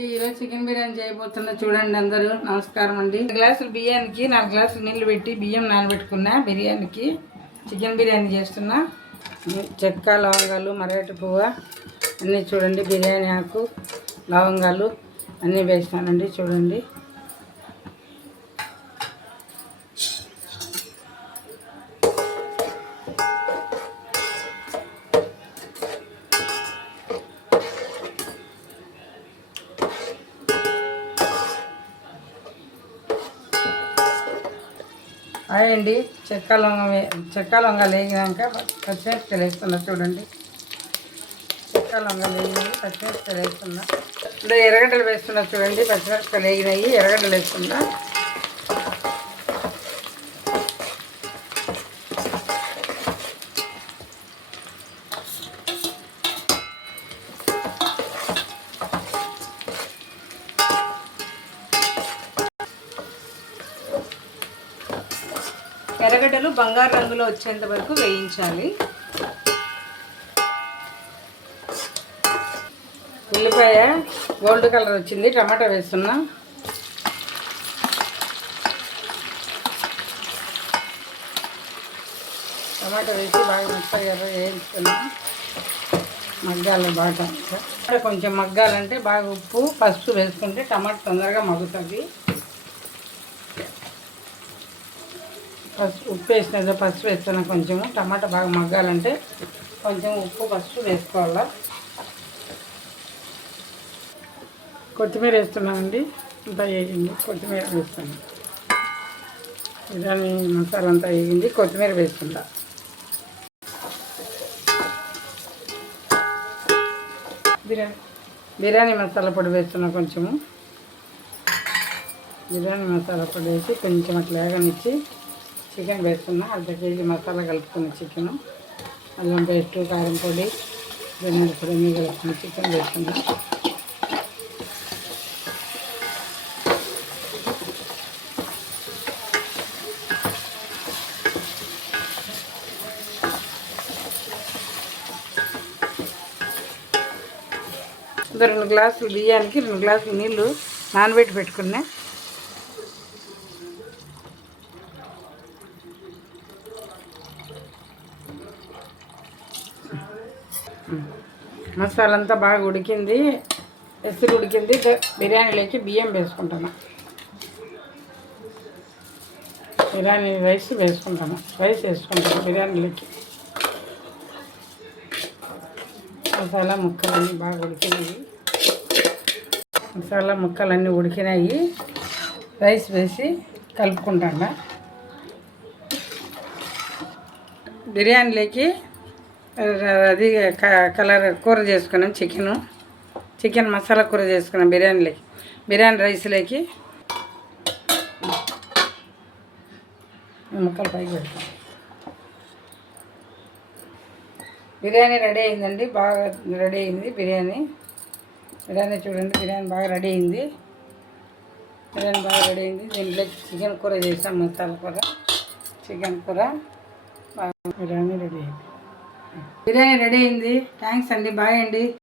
ఈరోజు చికెన్ బిర్యానీ చేయబోతున్నా చూడండి అందరూ. నమస్కారం అండి. 4 గ్లాసులు బియ్యానికి 4 గ్లాసులు నీళ్ళు పెట్టి బియ్యం నానబెట్టుకున్నా. బిర్యానీకి చికెన్ బిర్యానీ చేస్తున్నా. చెక్క, లవంగాలు, మరాఠీ పువ్వు అన్నీ చూడండి. బిర్యానీ ఆకు, లవంగాలు అన్నీ వేస్తానండి చూడండి. అదండి చెక్క లవంగాలు వేగినాక పచ్చిమిరపకాయలు వేస్తున్నా చూడండి. చెక్క లవంగాలు వేగినాయి, పచ్చిమిరపకాయలు వేస్తున్నా. అంటే ఎర్రగడ్డలు వేస్తున్నా చూడండి. పచ్చిమిరపకాయలు వేగినాయి, ఎర్రగడ్డలు వేస్తున్నా. ఎర్రగడ్డలు బంగారు రంగులో వచ్చేంత వరకు వేయించాలి. ఉల్లిపాయ గోల్డ్ కలర్ వచ్చింది. టమాటా వేస్తున్నా. టమాటా వేసి బాగా మెత్తగా వేయించుకున్నా. మగ్గాలి బాగా. కొంచెం మగ్గాలంటే బాగా ఉప్పు, పసుపు వేసుకుంటే టమాటా తొందరగా మగ్గుతుంది. ఉప్పు వేసిన పసుపు వేస్తున్నా. కొంచెము టమాటా బాగా మగ్గాలంటే కొంచెం ఉప్పు, పసుపు వేసుకోవాలా. కొత్తిమీర వేస్తున్నామండి. అంతా వేగింది, కొత్తిమీర వేస్తున్నాం. బిర్యానీ మసాలా అంతా వేగింది, కొత్తిమీర వేస్తుందా. బిర్యానీ మసాలా పొడి వేస్తున్నా. కొంచెము బిర్యానీ మసాలా పొడి వేసి కొంచెం అట్లా వేగనిచ్చి చికెన్ వేస్తున్నా. 1/2 కేజీ మసాలా కలుపుకున్న చికెను, అల్లం పేస్టు, కారం పొడి, ధనియాల పొడి అన్నీ కలుపుకున్న చికెన్ వేస్తున్నా. ఇంకా 2 గ్లాసులు బియ్యానికి 2 గ్లాసులు నీళ్ళు నానబెట్టి పెట్టుకున్నా. మసాలా అంతా బాగా ఉడికింది, ఎసురు ఉడికింది. బిర్యానీలోకి బియ్యం వేసుకుంటాను. బిర్యానీ రైస్ వేసుకుంటాను. బిర్యానీలోకి మసాలా ముక్కలన్నీ బాగా ఉడికినాయి. మసాలా ముక్కలన్నీ ఉడికినాయి. రైస్ వేసి కలుపుకుంటాను. బిర్యానీలోకి అది కలర్ కూర చేసుకున్నాం. చికెన్ మసాలా కూర చేసుకున్నాం బిర్యానీలోకి. బిర్యానీ రైస్లోకి ముక్కలు పైకి పెడతాం. బిర్యానీ రెడీ అయిందండి. బాగా రెడీ అయింది బిర్యానీ చూడండి. బిర్యానీ బాగా రెడీ అయింది. దీంట్లో చికెన్ కూర చేసాం. మసాలా కూర, చికెన్ కూర. బిర్యానీ రెడీ అయింది. థ్యాంక్స్ అండి. బాయ్ అండి.